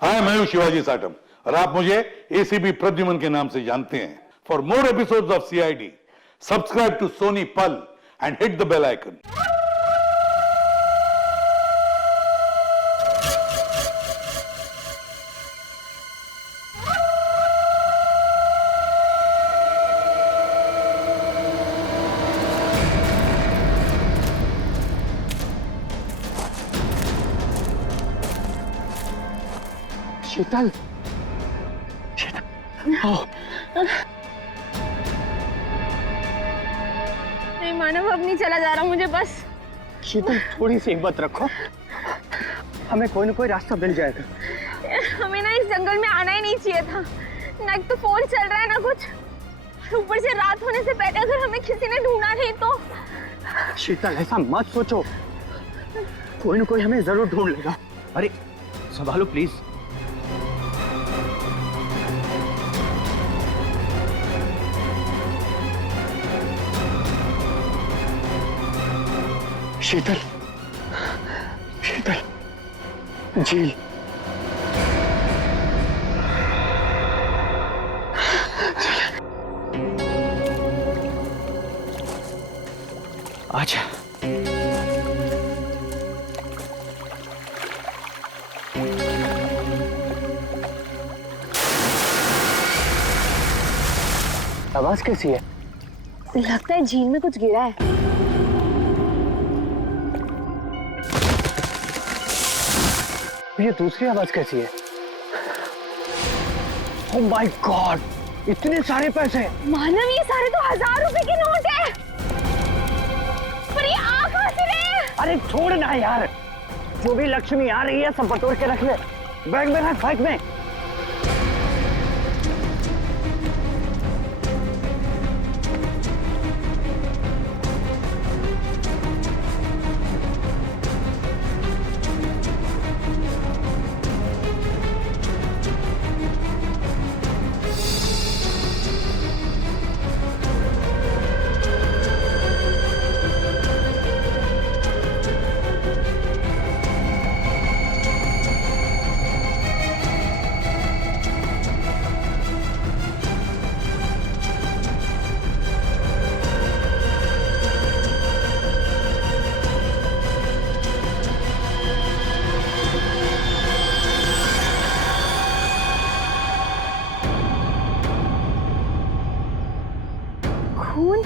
हाय, मैं हूं शिवाजी साटम और आप मुझे एसीपी प्रद्युमन के नाम से जानते हैं। For more episodes of CID, subscribe to Sony Pal and hit the bell icon. Sheetal, Sheetal, oh, नहीं मानव, अब नहीं चला जा रहा मुझे बस। शीतल थोड़ी सी हिम्मत रखो, हमें कोई ना कोई रास्ता मिल जाएगा। हमें ना इस जंगल में आना ही नहीं चाहिए था। ना एक तो फोन चल रहा है ना कुछ, ऊपर से रात होने से पहले अगर हमें किसी ने ढूंढा नहीं तो। शीतल ऐसा मत सोचो, कोई ना कोई हमें जरूर ढूंढ लेगा। अरे संभालो प्लीज। शीतल, शीतल, झील। आजा। आवाज कैसी है? लगता है झील में कुछ गिरा है। ये दूसरी आवाज कैसी है? ओह माय गॉड, इतने सारे पैसे! मानव, ये सारे तो 1000 रुपए के नोट है। पर ये आ कहां से रहे हैं? अरे छोड़ ना यार, जो भी लक्ष्मी आ रही है सब बटोर के रख ले, बैग में रख, बैग में। खून।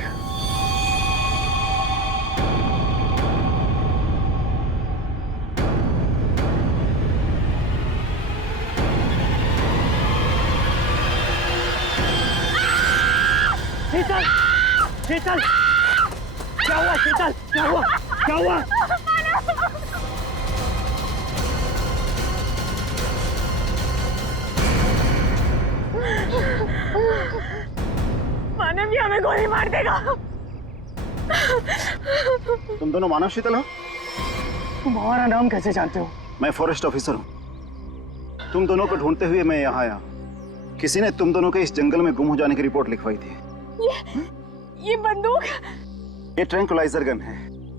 शीतल, शीतल, क्या हुआ शीतल? क्या हुआ? क्या हुआ? मानव, ये हमें गोली मार देगा। तुम दोनों मानव शीतल हो? तुम हमारा नाम कैसे जानते हो? मैं फॉरेस्ट ऑफिसर हूँ। तुम दोनों को ढूंढते हुए मैं यहाँ आया। किसी ने तुम दोनों के इस जंगल में गुम हो जाने की रिपोर्ट लिखवाई थी। ये बंदूक? ये ट्रैंक्विलाइजर गन है।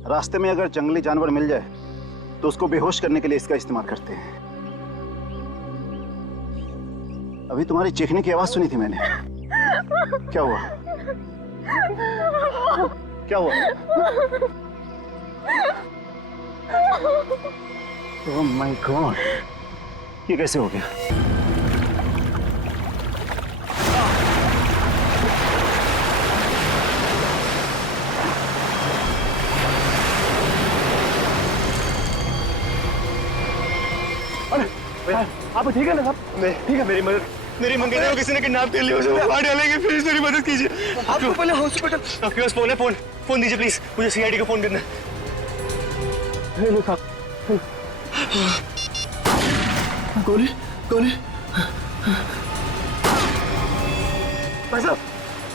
रास्ते में अगर जंगली जानवर मिल जाए तो उसको बेहोश करने के लिए इसका इस्तेमाल करते हैं। अभी तुम्हारी चीखने की आवाज सुनी थी मैंने। क्या हुआ? क्या हुआ? ओह माय गॉड, ये कैसे हो गया? आप ठीक है ना साहब? ठीक है। मेरी मंगेतर को किसी ने किडनैप कर लिया, उसे मार डालेंगे, प्लीज मेरी मदद कीजिए। आपको पहले हॉस्पिटल। आपके पास फोन है? फोन दीजिए प्लीज, मुझे सीआईडी को फोन करना है। लो साहब। गोली, गोली। भाई साहब,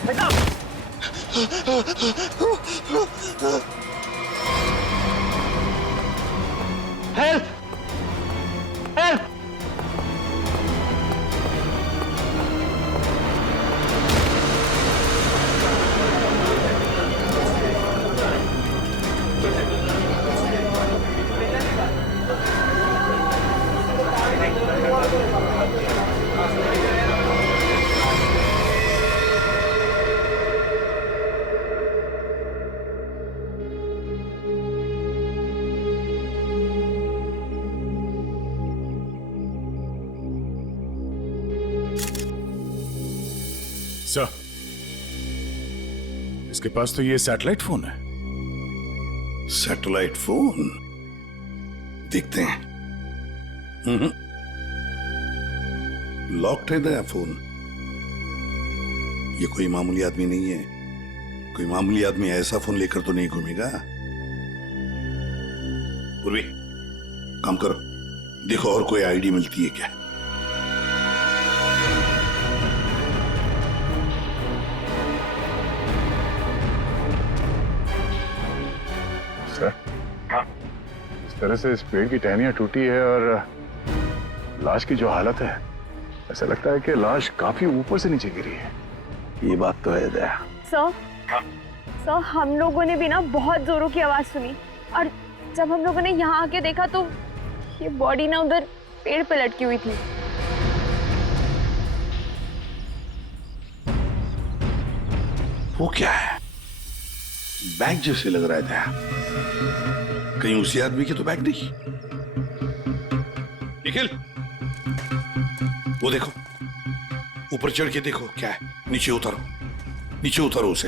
भाई साहब। Help, help. सर, इसके पास तो ये सैटेलाइट फोन है। सैटेलाइट फोन, देखते हैं। लॉक्ड है नया फोन। ये कोई मामूली आदमी नहीं है। कोई मामूली आदमी ऐसा फोन लेकर तो नहीं घूमेगा। पूर्वी, काम करो, देखो और कोई आईडी मिलती है क्या। सर, इस तरह से इस पेड़ की टहनियां टूटी है और लाश की जो हालत है, ऐसा लगता है कि लाश काफी ऊपर से नीचे गिरी है। ये बात तो है दया। सर, हम लोगों ने भी ना बहुत जोरों की आवाज सुनी और जब हम लोगों ने यहाँ आके देखा तो ये बॉडी ना उधर पेड़ पे लटकी हुई थी। वो क्या है? बैग जैसे लग रहा है दया। कहीं उसी आदमी के तो बैग नहीं। निखिल, वो देखो, ऊपर चढ़ के देखो क्या है। नीचे उतारो, नीचे उतारो उसे।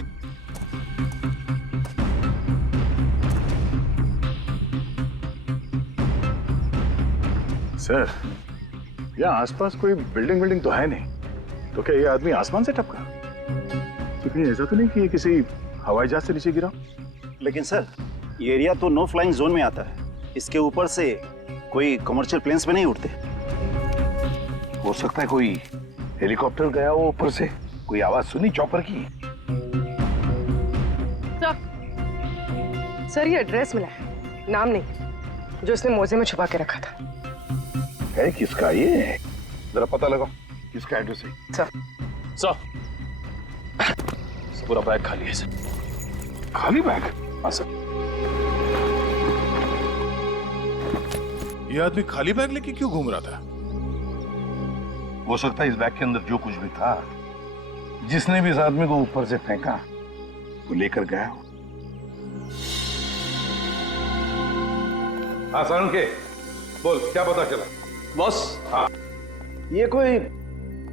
सर, यहाँ आसपास कोई बिल्डिंग तो है नहीं, तो क्या ये आदमी आसमान से टपका? तो कहीं ऐसा तो नहीं कि ये किसी हवाई जहाज से नीचे गिरा? लेकिन सर, ये एरिया तो नो फ्लाइंग जोन में आता है। इसके ऊपर से कोई कमर्शियल प्लेन्स पे नहीं उड़ते। हो सकता है कोई हेलीकॉप्टर गया हो ऊपर से। कोई आवाज सुनी चॉपर की? सर, ये एड्रेस मिला है, नाम नहीं, जो इसने मोजे में छुपा के रखा था। है किसका ये? जरा पता लगाओ किसका एड्रेस है। सर, पूरा बैग खाली है सर। खाली बैग? हाँ सर। ये आदमी खाली बैग लेके क्यों घूम रहा था? हो सकता है इस बैग के अंदर जो कुछ भी था, जिसने भी इस आदमी को ऊपर से फेंका, वो लेकर गया हो। हाँ सारण के, बोल क्या पता चला? बॉस, हाँ, ये कोई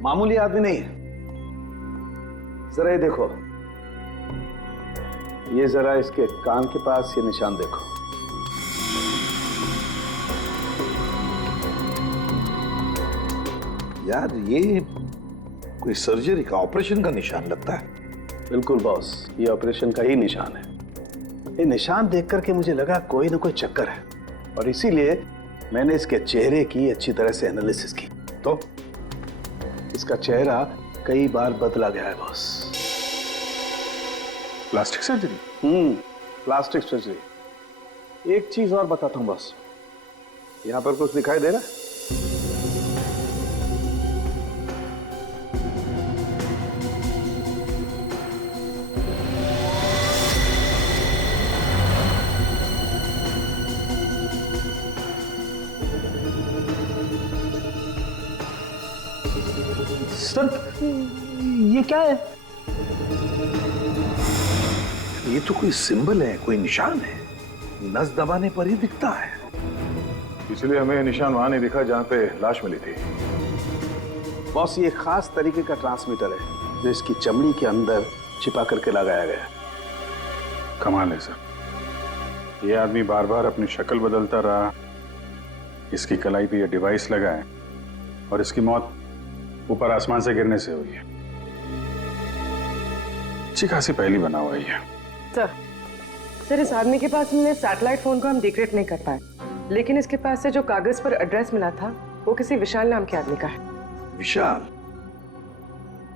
मामूली आदमी नहीं है। जरा ये देखो, ये जरा इसके कान के पास ये निशान देखो। यार ये कोई सर्जरी का, ऑपरेशन का निशान लगता है। बिल्कुल बॉस, ये ऑपरेशन का ही निशान है। ये निशान देख करके मुझे लगा कोई ना कोई चक्कर है, और इसीलिए मैंने इसके चेहरे की अच्छी तरह से एनालिसिस की। तो इसका चेहरा कई बार बदला गया है boss. Plastic surgery? Plastic surgery. एक चीज और बताता हूं बॉस, यहां पर कुछ दिखाई दे रहा है? सर, ये क्या है? ये तो कोई सिंबल है, कोई निशान है। नस दबाने पर ही दिखता है। इसलिए हमें निशान वहां नहीं दिखा जहां पे लाश मिली थी। बॉस, ये खास तरीके का ट्रांसमीटर है जो इसकी चमड़ी के अंदर छिपा करके लगाया गया है। कमाल है सर, ये आदमी बार बार अपनी शक्ल बदलता रहा, इसकी कलाई पे ये डिवाइस लगा है, और इसकी मौत ऊपर आसमान से गिरने से हुई है। अच्छी खासी पहली बना हुआ है। सर, इस आदमी के पास हमने सैटेलाइट फोन को हम डिक्रिप्ट नहीं कर पाए, लेकिन इसके पास से जो कागज पर एड्रेस मिला था वो किसी विशाल नाम के आदमी का है। विशाल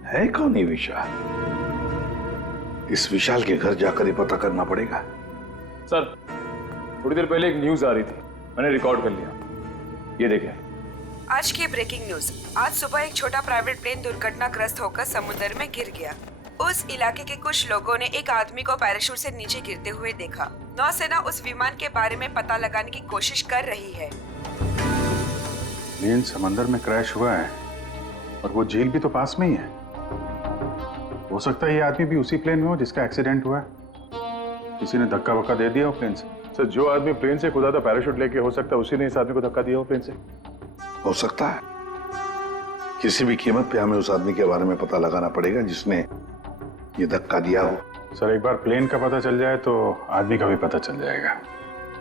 है? कौन है विशाल? इस विशाल के घर जाकर ही पता करना पड़ेगा। सर, थोड़ी देर पहले एक न्यूज आ रही थी, मैंने रिकॉर्ड कर लिया। ये देखिए। आज की ब्रेकिंग न्यूज। आज सुबह एक छोटा प्राइवेट प्लेन दुर्घटनाग्रस्त होकर समुद्र में गिर गया। उस इलाके के कुछ लोगों ने एक आदमी को पैराशूट से नीचे गिरते हुए देखा। नौसेना उस विमान के बारे में पता लगाने की कोशिश कर रही है। प्लेन समंदर में क्रैश हुआ है और वो झील भी तो पास में ही है। हो सकता है ये आदमी भी उसी प्लेन में हो जिसका एक्सीडेंट हुआ है। किसी ने धक्का वक्का दे दिया हो प्लेन से। सर, जो आदमी प्लेन से कूदा था पैराशूट लेके, हो सकता है उसी ने इस आदमी को धक्का दिया हो प्लेन से। हो सकता है, किसी भी कीमत पे हमें उस आदमी के बारे में पता लगाना पड़ेगा जिसने ये धक्का दिया हो। सर एक बार प्लेन का पता चल जाए तो आदमी का भी पता चल जाएगा।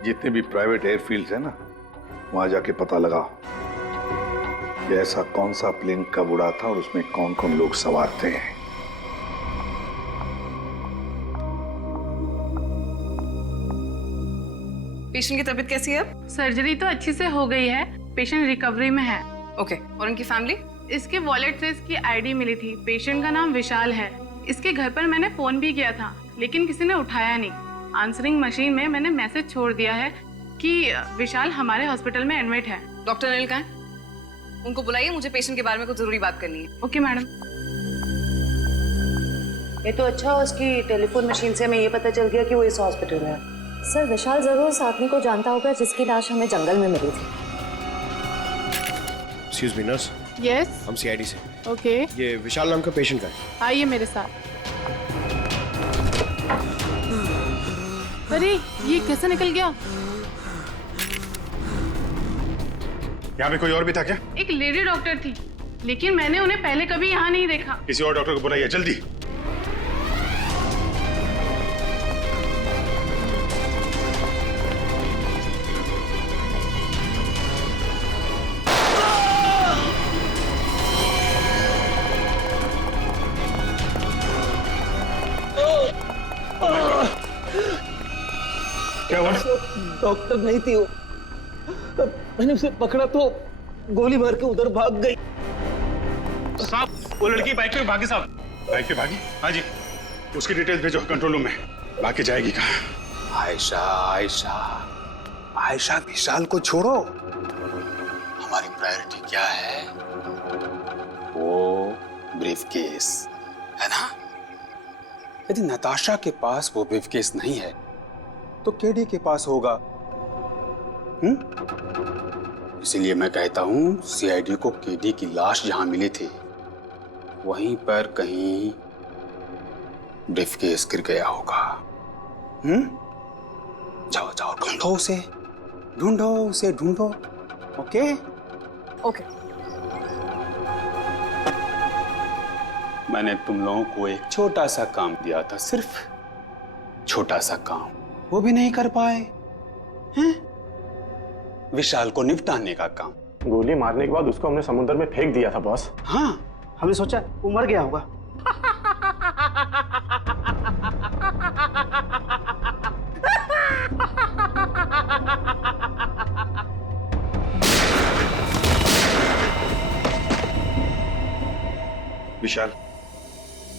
जितने भी प्राइवेट एयरफील्ड्स है ना, वहां जाके पता लगाओ कि ऐसा कौन सा प्लेन कब उड़ा था और उसमें कौन कौन लोग सवार थे। पेशेंट की तबीयत कैसी है अब? सर्जरी तो अच्छी से हो गई है, पेशेंट रिकवरी में है। ओके, और उनकी फैमिली? इसके वॉलेट से इसकी आईडी मिली थी। पेशेंट का नाम विशाल है। इसके घर पर मैंने फोन भी किया था लेकिन किसी ने उठाया नहीं। आंसरिंग मशीन में मैंने मैसेज छोड़ दिया है कि विशाल हमारे हॉस्पिटल में एडमिट है। डॉक्टर अनिल कहाँ है? उनको बुलाइए, मुझे पेशेंट के बारे में कुछ जरूरी बात करनी है। Okay madam. ये तो अच्छा हो, उसकी टेलीफोन मशीन से हमें ये पता चल गया कि वो इस हॉस्पिटल में है। सर विशाल जरूर उस आदमी को जानता होगा जिसकी लाश हमें जंगल में मिली थी। एक्सक्यूज मी नर्स, यस हम सीआईडी से। ओके, ये विशाल नाम का पेशेंट का है। आइए मेरे साथ। अरे ये कैसे निकल गया? यहाँ पे कोई और भी था क्या? एक लेडी डॉक्टर थी लेकिन मैंने उन्हें पहले कभी यहाँ नहीं देखा। किसी और डॉक्टर को बुलाइए जल्दी। क्या हुआ? डॉक्टर नहीं थी वो, मैंने उसे पकड़ा तो गोली मार के उधर भाग गई। साहब वो लड़की बाइक पे भागी साहब। बाइक पे भागी? हाँ जी। उसकी डिटेल्स भेजो कंट्रोल रूम में। बाकी जाएगी कहाँ? आयशा आयशा आयशा, विशाल को छोड़ो। हमारी प्रायोरिटी क्या है? वो ब्रीफकेस है ना? यदि नताशा के पास वो ब्रीफकेस नहीं है तो केडी के पास होगा। इसीलिए मैं कहता हूं सीआईडी को केडी की लाश जहां मिली थी वहीं पर कहीं ब्रीफकेस गिर गया होगा। जाओ जाओ, ढूंढो उसे, ढूंढो उसे, ढूंढो। Okay okay. मैंने तुम लोगों को एक छोटा सा काम दिया था, सिर्फ छोटा सा काम, वो भी नहीं कर पाए हैं? विशाल को निपटाने का काम। गोली मारने के बाद उसको हमने समुद्र में फेंक दिया था बॉस। हाँ, हमें सोचा वो मर गया होगा। विशाल,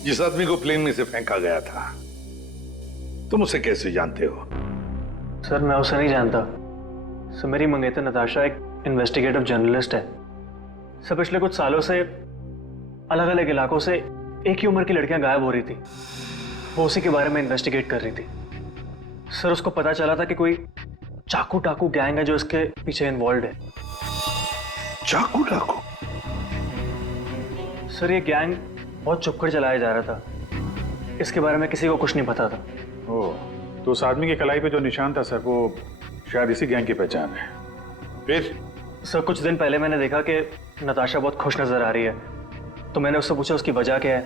जिस आदमी को प्लेन में से फेंका गया था, तुम उसे कैसे जानते हो? सर मैं उसे नहीं जानता। सर मेरी मंगेतर नताशा एक इन्वेस्टिगेटिव जर्नलिस्ट है। सर पिछले कुछ सालों से अलग अलग इलाकों से एक ही उम्र की लड़कियां गायब हो रही थी। वो उसी के बारे में इन्वेस्टिगेट कर रही थी। सर उसको पता चला था कि कोई चाकू टाकू गैंग है जो इसके पीछे इन्वॉल्व है। चाकू टाकू? सर ये गैंग बहुत चुपकर चलाया जा रहा था। इसके बारे में किसी को कुछ नहीं पता था। ओह, तो उस आदमी की कलाई पे जो निशान था सर, वो शायद इसी गैंग की पहचान है। फिर? सर कुछ दिन पहले मैंने देखा कि नताशा बहुत खुश नजर आ रही है, तो मैंने उससे पूछा उसकी वजह क्या है।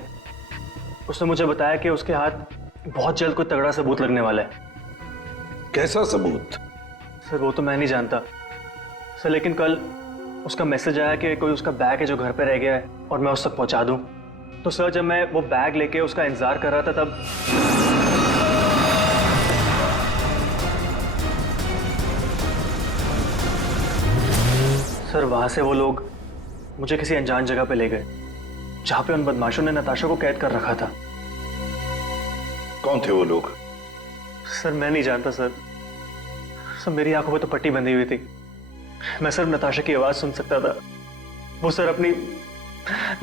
उसने मुझे बताया कि उसके हाथ बहुत जल्द कोई तगड़ा सबूत लगने वाला है। कैसा सबूत? सर वो तो मैं नहीं जानता सर, लेकिन कल उसका मैसेज आया कि कोई उसका बैग है जो घर पे रह गया है और मैं उस तक पहुंचा दूं। तो सर जब मैं वो बैग लेके उसका इंतजार कर रहा था तब सर वहां से वो लोग मुझे किसी अनजान जगह पे ले गए जहां पे उन बदमाशों ने नताशा को कैद कर रखा था। कौन थे वो लोग? सर मैं नहीं जानता सर। सर मेरी आंखों में तो पट्टी बंधी हुई थी। मैं सिर्फ नताशा की आवाज सुन सकता था। वो सर अपनी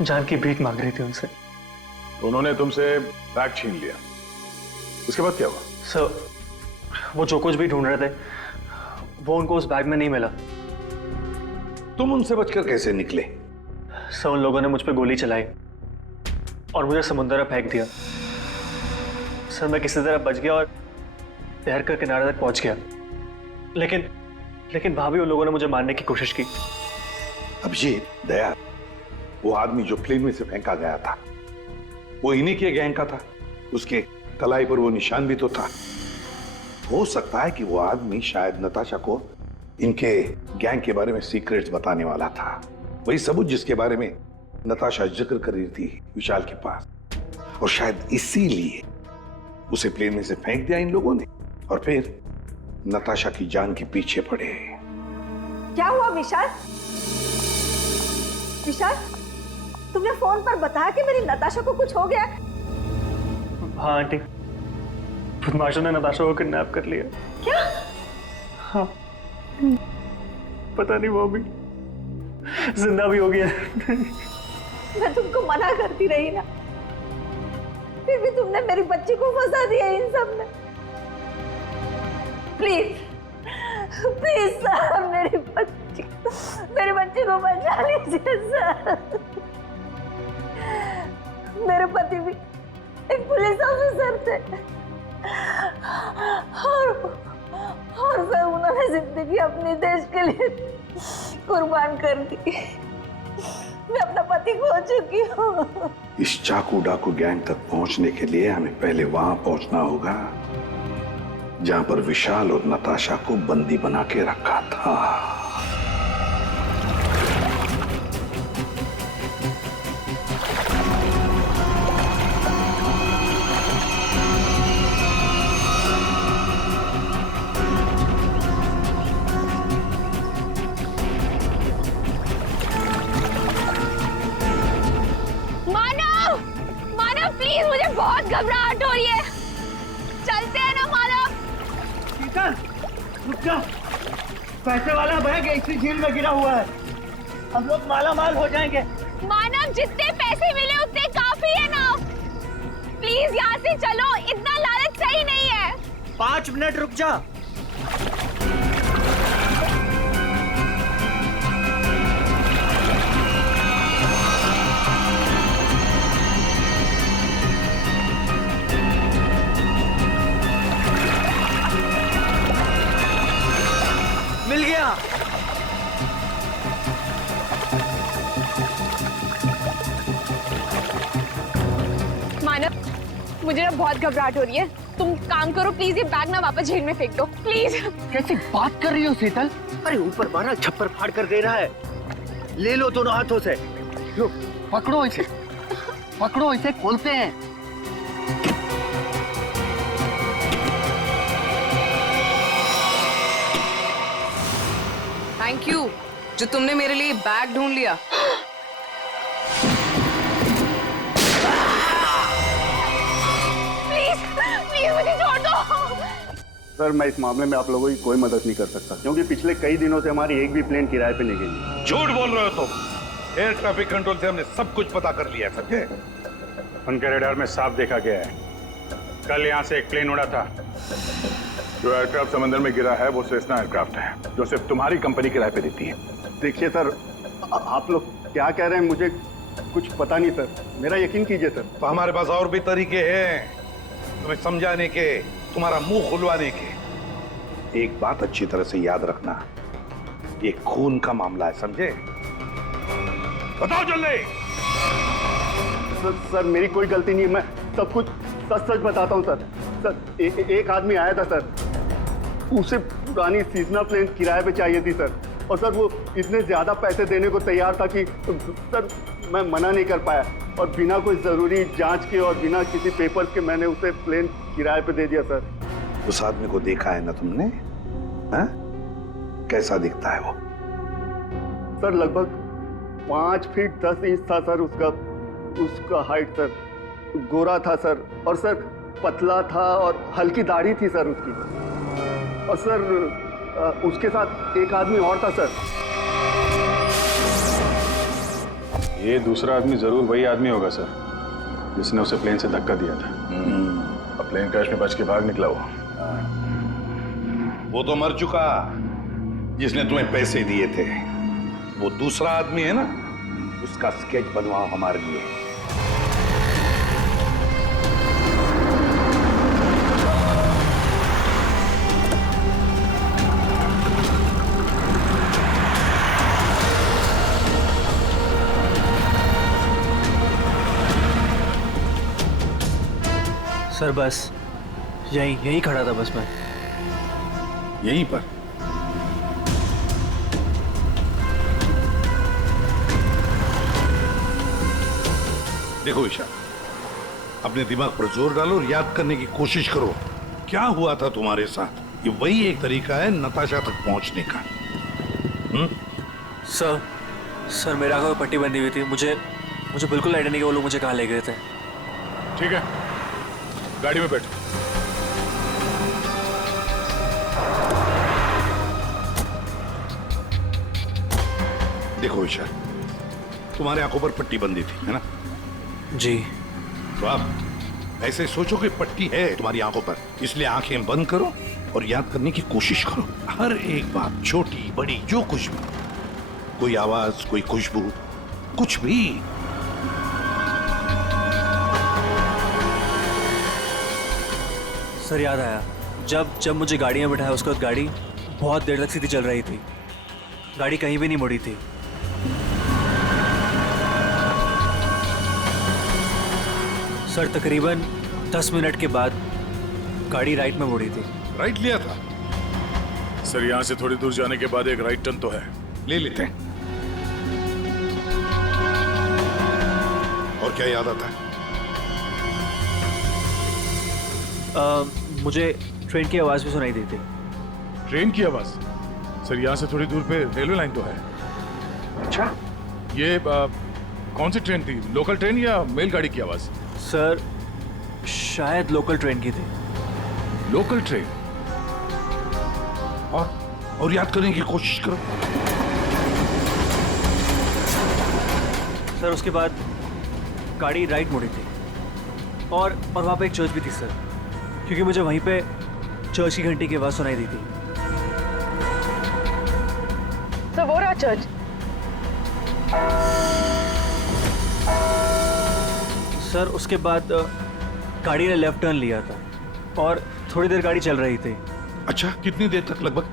जान की भीख मांग रही थी उनसे। तो उन्होंने तुमसे बैग छीन लिया, उसके बाद क्या हुआ? सर वो जो कुछ भी ढूंढ रहे थे वो उनको उस बैग में नहीं मिला। तुम उनसे बचकर कैसे निकले? सर उन लोगों ने मुझ पर गोली चलाई और मुझे समुद्र में फेंक दिया। सर मैं किसी तरह बच गया और तैर कर किनारे तक पहुंच गया, लेकिन वहां भी उन लोगों ने मुझे मारने की कोशिश की। अभिजीत, दया, वो आदमी जो प्लेन में से फेंका गया था वो इन्हीं के गैंग का था। उसके कलाई पर वो निशान भी तो था। हो सकता है कि वो आदमी शायद नताशा को इनके गैंग के बारे में सीक्रेट्स बताने वाला था। वही सबूत जिसके बारे में नताशा जिक्र कर रही थी विशाल के पास, और शायद इसीलिए उसे प्लेन में से फेंक दिया इन लोगों ने और फिर नताशा की जान के पीछे पड़े। क्या हुआ विशाल? विशाल, तुमने फोन पर बताया कि मेरी नताशा को कुछ हो गया? हाँ आंटी, बदमाशों ने नताशा को किडनैप कर लिया। क्या? हाँ, पता नहीं वो अभी जिंदा भी हो गया। मैं तुमको मना करती रही ना, फिर भी तुमने मेरी बच्ची को फंसा दिया इन सब में। प्लीज प्लीज सर, मेरी बच्ची को बचा लीजिए सर। मेरे पति भी एक पुलिस ऑफिसर थे और सर उन्होंने जिंदगी अपने देश के लिए कुर्बान कर दी। मैं अपना पति खो चुकी हूँ। इस चाकू डाकू गैंग तक पहुंचने के लिए हमें पहले वहां पहुंचना होगा जहां पर विशाल और नताशा को बंदी बना के रखा था। प्लीज, मुझे बहुत घबराहट हो रही है। चलते हैं ना मानव। शीतल, रुक जा। पैसे वाला बैग इसी झील में गिरा हुआ है। हम लोग माला माल हो जाएंगे। मानव, जितने पैसे मिले उतने काफी है ना। प्लीज यहाँ से चलो, इतना लालच सही नहीं है। 5 मिनट रुक जा। मिल गया। मानव, मुझे ना बहुत घबराहट हो रही है। तुम काम करो प्लीज, ये बैग ना वापस झील में फेंक दो प्लीज। कैसी बात कर रही हो शीतल? अरे ऊपर मारा छप्पर फाड़ कर दे रहा है। ले लो दोनों हाथों से। लो, पकड़ो इसे, पकड़ो इसे, खोलते हैं। थैंक यू जो तुमने मेरे लिए बैग ढूंढ लिया। प्लीज प्लीज मुझे छोड़ दो। सर, मैं इस मामले में आप लोगों की कोई मदद नहीं कर सकता, क्योंकि पिछले कई दिनों से हमारी एक भी प्लेन किराए पे नहीं गई। झूठ बोल रहे हो तुम। एयर ट्रैफिक कंट्रोल से हमने सब कुछ पता कर लिया, समझे? उनके रेडार में साफ देखा गया है। कल यहाँ से एक प्लेन उड़ा था। जो एयरक्राफ्ट समंदर में गिरा है वो सेस्ना एयरक्राफ्ट है, जो सिर्फ तुम्हारी कंपनी किराए पे देती है। देखिए सर, आप लोग क्या कह रहे हैं, मुझे कुछ पता नहीं सर। मेरा यकीन कीजिए सर। तो हमारे पास और भी तरीके हैं तुम्हें समझाने के, तुम्हारा मुंह खुलवाने के। एक बात अच्छी तरह से याद रखना, ये खून का मामला है, समझे? बताओ जल्दी। सर, मेरी कोई गलती नहीं है। मैं सब कुछ सच सच बताता हूँ सर। सर, एक आदमी आया था सर, उसे पुरानी सीजनल प्लेन किराए पे चाहिए थी सर, और सर वो इतने ज्यादा पैसे देने को तैयार था कि सर मैं मना नहीं कर पाया, और बिना कोई जरूरी जांच के और बिना किसी पेपर्स के मैंने उसे प्लेन किराए पे दे दिया सर। उस आदमी को देखा है ना तुमने? हाँ? कैसा दिखता है वो? सर लगभग 5 फीट 10 इंच था सर उसका हाइट सर। गोरा था सर, और सर पतला था, और हल्की दाढ़ी थी सर उसकी। और सर उसके साथ एक आदमी और था सर। ये दूसरा आदमी जरूर वही आदमी होगा सर, जिसने उसे प्लेन से धक्का दिया था। अब प्लेन क्रैश में बच के भाग निकला वो तो मर चुका, जिसने तुम्हें पैसे दिए थे। वो दूसरा आदमी है ना, उसका स्केच बनवाओ हमारे लिए। सर बस यहीं खड़ा था बस मैं। यहीं पर? देखो विशाल, अपने दिमाग पर जोर डालो और याद करने की कोशिश करो क्या हुआ था तुम्हारे साथ। ये वही एक तरीका है नताशा तक पहुंचने का। सर मेरे आंखों में पट्टी बंधी हुई थी। मुझे बिल्कुल आइडिया नहीं कि वो लोग मुझे कहाँ ले गए थे। ठीक है, गाड़ी में बैठ। देखो विशाल, तुम्हारे आंखों पर पट्टी बंधी थी, है ना? जी। तो आप ऐसे सोचो कि पट्टी है तुम्हारी आंखों पर, इसलिए आंखें बंद करो और याद करने की कोशिश करो हर एक बात, छोटी बड़ी जो कुछ भी, कोई आवाज, कोई खुशबू, कुछ भी। सर याद आया, जब मुझे गाड़ी में बिठाया उसके बाद गाड़ी बहुत देर तक सीधी चल रही थी, गाड़ी कहीं भी नहीं मुड़ी थी। सर तकरीबन 10 मिनट के बाद गाड़ी राइट में मुड़ी थी। राइट लिया था? सर यहाँ से थोड़ी दूर जाने के बाद एक राइट टर्न तो है, ले लेते हैं। और क्या याद आता है? मुझे ट्रेन की आवाज भी सुनाई दी थी। ट्रेन की आवाज? सर यहाँ से थोड़ी दूर पे रेलवे लाइन तो है। अच्छा, ये कौन सी ट्रेन थी, लोकल ट्रेन या मेल गाड़ी की आवाज? सर शायद लोकल ट्रेन की थी। Local train? और याद करने की कोशिश करो। सर उसके बाद गाड़ी राइट मुड़ी थी और वहाँ पे एक चर्च भी थी सर, क्योंकि मुझे वहीं पे चर्च की घंटी की आवाज़ सुनाई दी थी। सर वो रहा चर्च। सर उसके बाद गाड़ी ने लेफ्ट टर्न लिया था और थोड़ी देर गाड़ी चल रही थी। अच्छा, कितनी देर तक लगभग?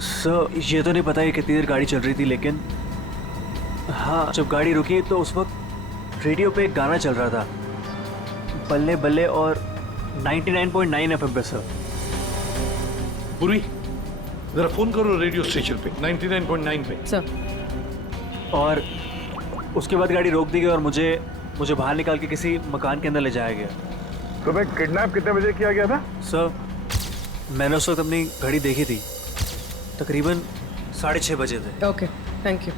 सर ये तो नहीं पता है कितनी देर गाड़ी चल रही थी, लेकिन हाँ जब गाड़ी रुकी तो उस वक्त रेडियो पे एक गाना चल रहा था, बल्ले बल्ले, और 99.9 FM पे सर। पूरी जरा फोन करो रेडियो स्टेशन पे 99.9 पे। सर। और उसके बाद गाड़ी रोक दी गई और मुझे बाहर निकाल के किसी मकान के अंदर ले जाया गया। तुम्हें किडनैप कितने बजे किया गया था? सर मैंने उस वक्त अपनी घड़ी देखी थी, तकरीबन 6:30 बजे थे। Okay, thank you.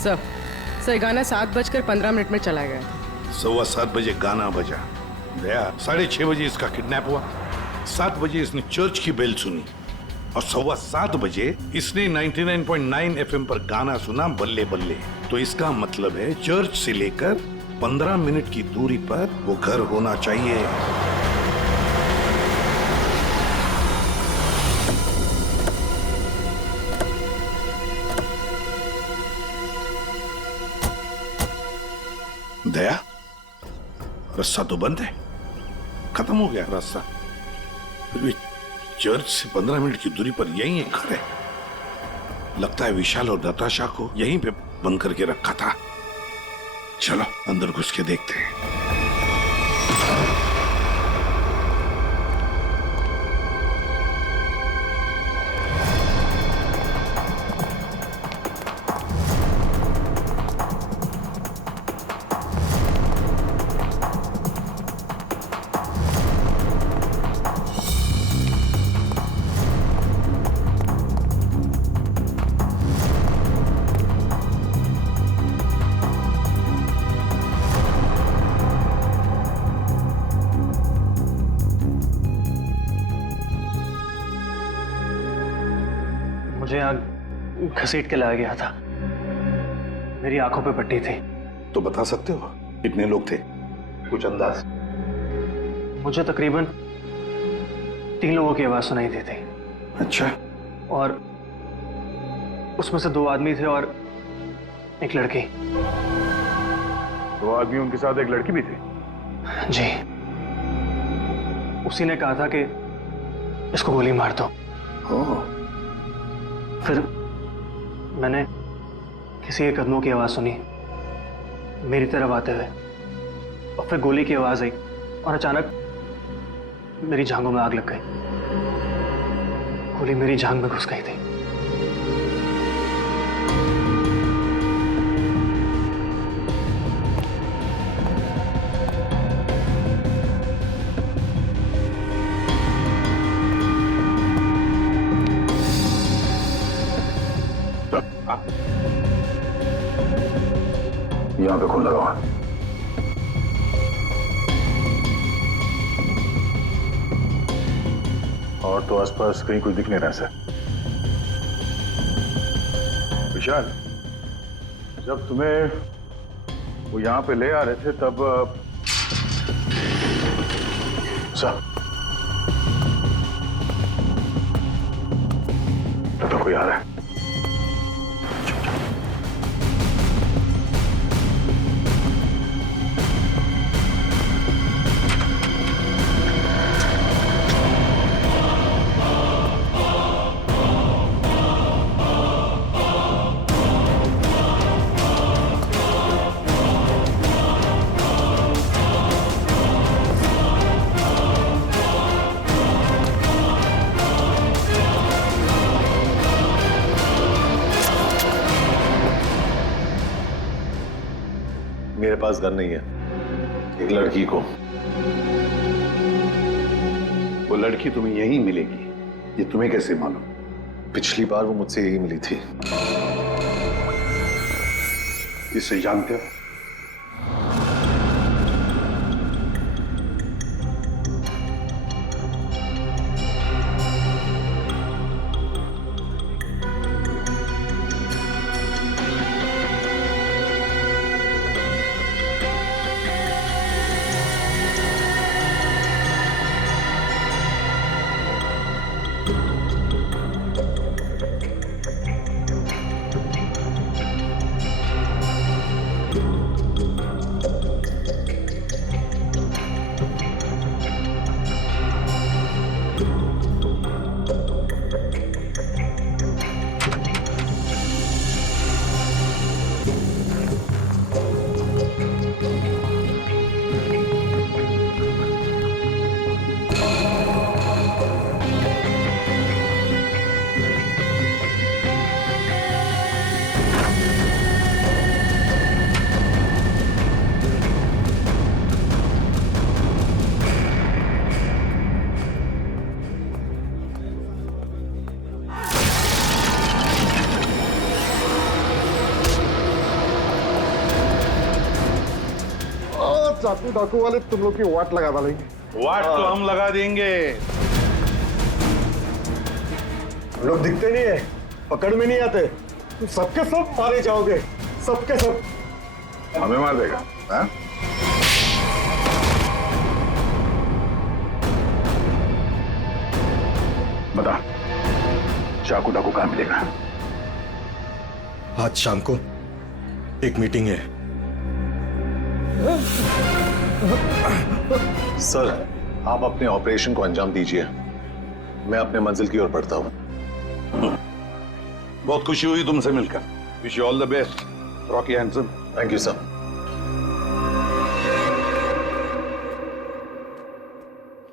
सर गाना 7:15 में चला गया। 7:15 बजे गाना बजा, दया 6:30 बजे इसका किडनैप हुआ, 7 बजे इसने चर्च की बेल सुनी और 7:15 बजे इसने 99.9 FM पर गाना सुना, बल्ले बल्ले। तो इसका मतलब है चर्च से लेकर 15 मिनट की दूरी पर वो घर होना चाहिए। दया, रास्ता तो बंद है, खत्म हो गया रास्ता, फिर भी चर्च से 15 मिनट की दूरी पर यही एक घर है। लगता है विशाल और नताशा को यहीं पे बंद करके रखा था। चलो अंदर घुस के देखते हैं। मुझे यहाँ घसीट के लाया गया था, मेरी आंखों पे पट्टी थी। तो बता सकते हो कितने लोग थे, कुछ अंदाज? मुझे तकरीबन 3 लोगों की आवाज सुनाई दी थी। अच्छा, और उसमें से 2 आदमी थे और एक लड़की। 2 आदमी, उनके साथ एक लड़की भी थी? जी, उसी ने कहा था कि इसको गोली मार दो। फिर मैंने किसी के कदमों की आवाज सुनी मेरी तरफ आते हुए, और फिर गोली की आवाज आई और अचानक मेरी जांघों में आग लग गई। गोली मेरी जांघ में घुस गई थी। यहाँ पे खून लगा हुआ। और तो आसपास कहीं कुछ दिख नहीं रहा सर। विशाल, जब तुम्हें वो यहाँ पे ले आ रहे थे तब सर तो कोई आ रहा है। मेरे पास गन नहीं है। एक लड़की को। वो लड़की तुम्हें यहीं मिलेगी, ये तुम्हें कैसे मालूम? पिछली बार वो मुझसे यही मिली थी। इसे जानते हो? चाकू डाकू वाले तुम लोग की वाट लगा डालेंगे। वाट तो हम लगा देंगे। लोग दिखते नहीं है, पकड़ में नहीं आते, तुम सबके सब मारे जाओगे, सबके सब। हमें मार देगा हाँ? बता, चाकू डाकू कहाँ मिलेगा? आज शाम को एक मीटिंग है। सर, आप अपने ऑपरेशन को अंजाम दीजिए। मैं अपने मंजिल की ओर बढ़ता हूं। बहुत खुशी हुई तुमसे मिलकर। Wish you all the best Rocky Hanson. Thank you sir.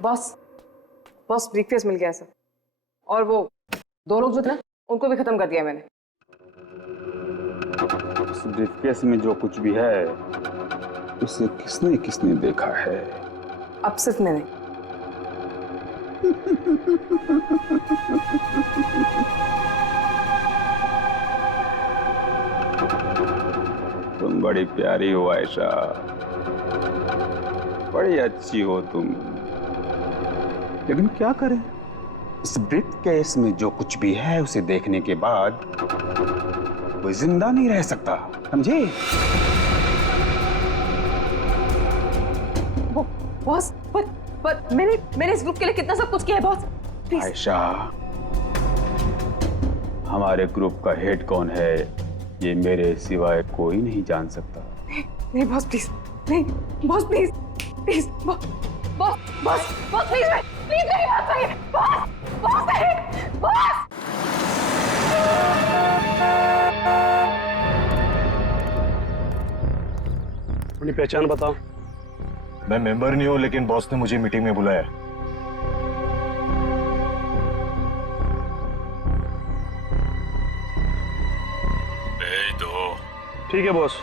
Boss, boss briefcase मिल गया सर। और वो दो लोग जो थे ना, उनको भी खत्म कर दिया मैंने। इस ब्रीफकेस में जो कुछ भी है उसे किसने किसने देखा है? अब सिर्फ मैंने। तुम बड़ी प्यारी हो आयशा, बड़ी अच्छी हो तुम, लेकिन क्या करें, इस ब्रीफकेस में जो कुछ भी है उसे देखने के बाद कोई जिंदा नहीं रह सकता, समझे? बॉस, पर मैंने इस ग्रुप के लिए कितना सब कुछ किया है बॉस, प्लीज। आयशा, हमारे ग्रुप का हेड कौन है ये मेरे सिवाय कोई नहीं जान सकता। नहीं बॉस प्लीज, नहीं boss please, please boss, boss boss boss please, please मेरी बात सुनिए बॉस, बॉस नहीं, बॉस। अपनी पहचान बताओ। मैं मेंबर नहीं हूं, लेकिन बॉस ने मुझे मीटिंग में बुलाया। भेज दो। ठीक है बॉस।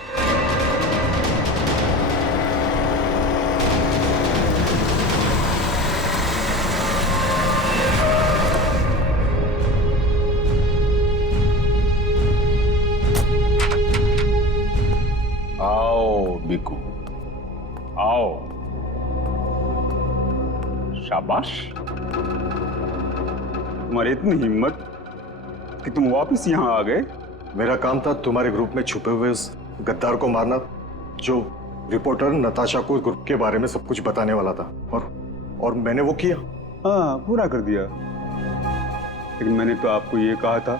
आओ बिकू, आओ। शाबाश, तुम्हारी इतनी हिम्मत कि तुम वापस यहाँ आ गए। मेरा काम था तुम्हारे ग्रुप में छुपे हुए उस गद्दार को मारना, जो रिपोर्टर नताशा को ग्रुप के बारे में सब कुछ बताने वाला था, और मैंने वो किया। हाँ, पूरा कर दिया। लेकिन मैंने तो आपको ये कहा था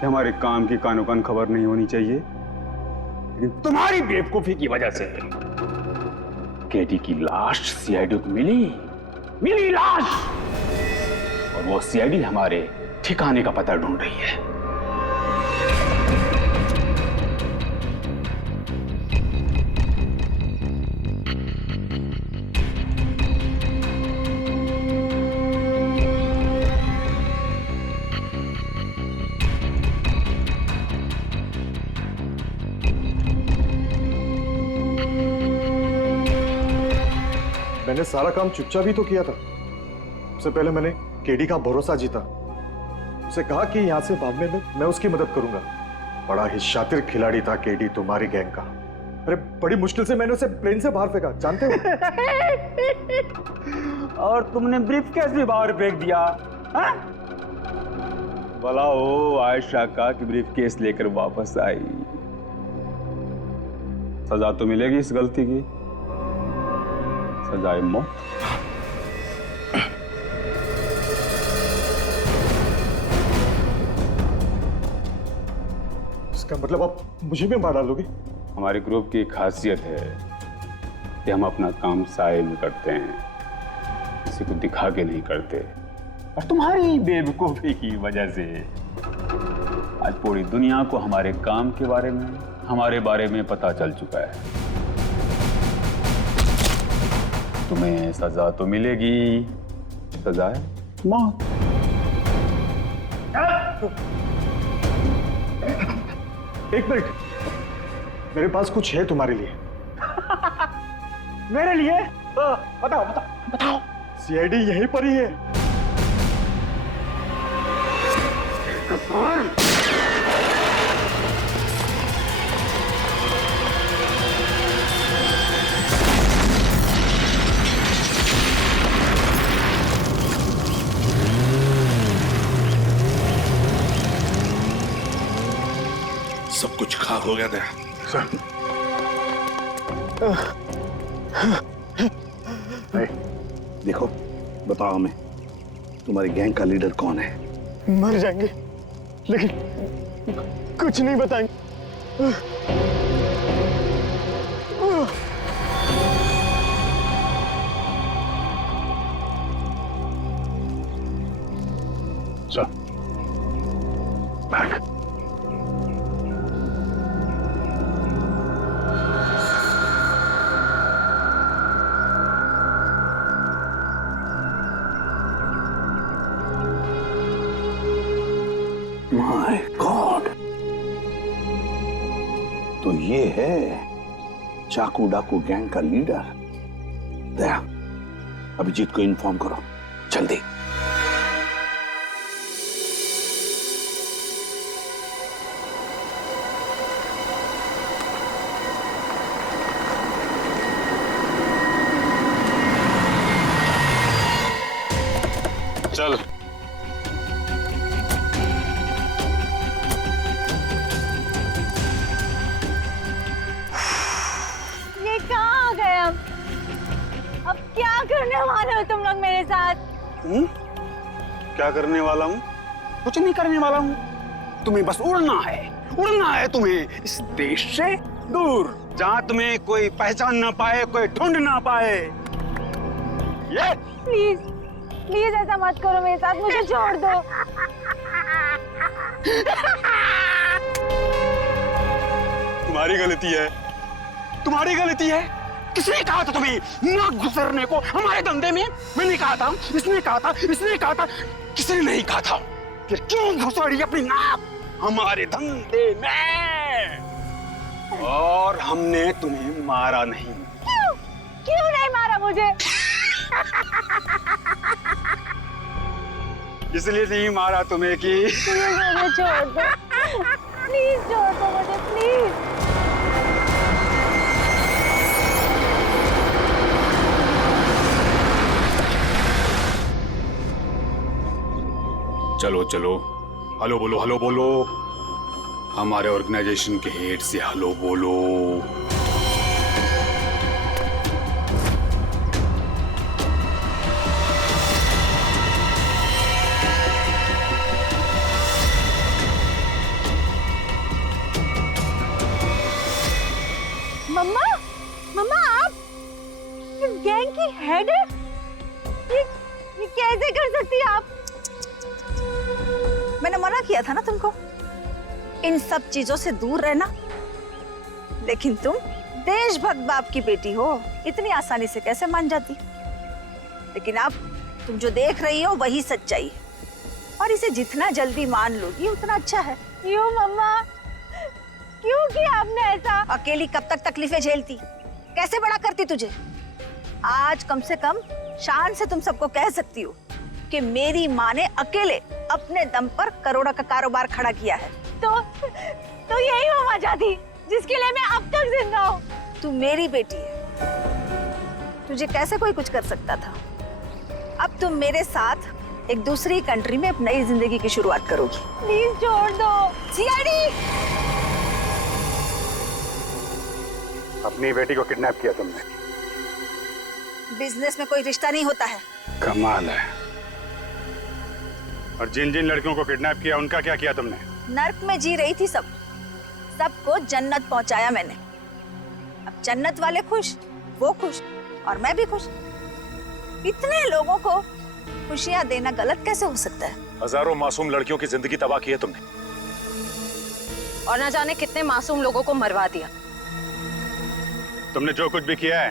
कि हमारे काम की कानो कान खबर नहीं होनी चाहिए। लेकिन तुम्हारी बेवकूफी की वजह से केडी की लाश सीआईडी को मिली लाश, और वो सीआईडी हमारे ठिकाने का पता ढूंढ रही है। मैंने सारा काम चुपचाप ही तो किया था। सबसे पहले मैंने केडी का भरोसा जीता, उसे कहा कि यहां से भागने में मैं उसकी मदद करूंगा। बड़ा ही शातिर खिलाड़ी था केडी तुम्हारी गैंग का। अरे बड़ी मुश्किल से मैंने उसे प्लेन से बाहर फेंका, जानते हो? और तुमने ब्रीफकेस भी बाहर फेंक दिया। हाँ? भला हो आयशा का कि ब्रीफकेस लेकर वापस आई। सजा तो मिलेगी इस गलती की, सजाए मौत। इसका मतलब आप मुझे भी मार डालोगे? हमारे ग्रुप की खासियत है कि हम अपना काम साए में करते हैं, किसी को दिखा के नहीं करते। और तुम्हारी बेवकूफी की वजह से आज पूरी दुनिया को हमारे काम के बारे में, हमारे बारे में पता चल चुका है। तुम्हें सजा तो मिलेगी, सजा है मौत। एक मिनट, मेरे पास कुछ है तुम्हारे लिए। मेरे लिए? बताओ। सीआईडी यहीं पर ही है। सब कुछ खाक हो गया था सर। देखो, बताओ हमें, तुम्हारी गैंग का लीडर कौन है? मर जाएंगे, लेकिन कुछ नहीं बताएंगे। चल, बैक। माय गॉड, तो ये है चाकू डाकू गैंग का लीडर। दया, अभिजीत को इन्फॉर्म करो जल्दी। चल। ये कहाँ आ गए हम? अब क्या करने वाले हो तुम लोग मेरे साथ? क्या करने वाला हूँ? कुछ नहीं करने वाला हूँ। तुम्हें बस उड़ना है तुम्हें इस देश से दूर, जहाँ तुम्हें कोई पहचान ना पाए, कोई ढूंढ ना पाए। ये प्लीज ऐसा मत करो मेरे साथ, मुझे छोड़ दो। तुम्हारी गलती है, किसने कहा था तुम्हें नाक गुजरने को हमारे धंधे में? मैंने कहा था, इसने कहा था, इसने कहा था, किसने नहीं कहा था? फिर क्यों घुसड़ी अपनी नाक हमारे धंधे में? और हमने तुम्हें मारा नहीं। क्यों? क्यों नहीं मारा मुझे? इसलिए नहीं मारा तुम्हें कि मुझे छोड़ दो, प्लीज छोड़ दो मुझे, प्लीज। चलो चलो, हेलो बोलो, हेलो बोलो, हमारे ऑर्गेनाइजेशन के हेड से हेलो बोलो। मम्मा, मम्मा आप इस गैंग की हेड है? ये कैसे कर सकती हैं आप? मैंने मना किया था ना तुमको इन सब चीजों से दूर रहना, लेकिन तुम देशभक्त बाप की बेटी हो, इतनी आसानी से कैसे मान जाती? लेकिन अब तुम जो देख रही हो वही सच्चाई है, और इसे जितना जल्दी मान लोगी उतना अच्छा है। क्यों मम्मा, क्यों किया आपने ऐसा? अकेली कब तक तकलीफें झेलती, कैसे बड़ा करती तुझे? आज कम से कम शान से तुम सबको कह सकती हो कि मेरी माँ ने अकेले अपने दम पर करोड़ों का कारोबार खड़ा किया है। तो यही वो वजह थी जिसके लिए मैं अब तक जिंदा हूँ। तू मेरी बेटी है, तुझे कैसे कोई कुछ कर सकता था? अब तुम मेरे साथ एक दूसरी कंट्री में एक नई जिंदगी की शुरुआत करोगी। प्लीज छोड़ दो। सीआईडी, अपनी बेटी को किडनैप किया तुमने। बिजनेस में कोई रिश्ता नहीं होता है। कमाल है। और जिन जिन लड़कियों को किडनैप किया उनका क्या किया तुमने? नर्क में जी रही थी सबको जन्नत पहुंचाया मैंने। अब जन्नत वाले खुश, वो खुश और मैं भी खुश। इतने लोगों को खुशियां देना गलत कैसे हो सकता है? हजारों मासूम लड़कियों की जिंदगी तबाह की है तुमने, और ना जाने कितने मासूम लोगों को मरवा दिया। तुमने जो कुछ भी किया है,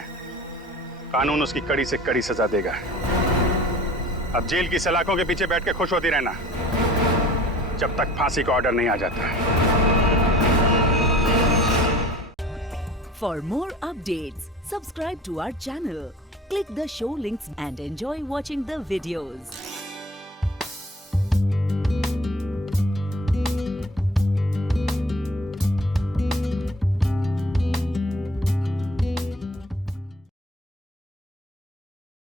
कानून उसकी कड़ी से कड़ी सजा देगा। अब जेल की सलाखों के पीछे बैठ के खुश होती रहना जब तक फांसी का ऑर्डर नहीं आ जाता। For more updates, subscribe to our channel, click the show links and enjoy watching the videos.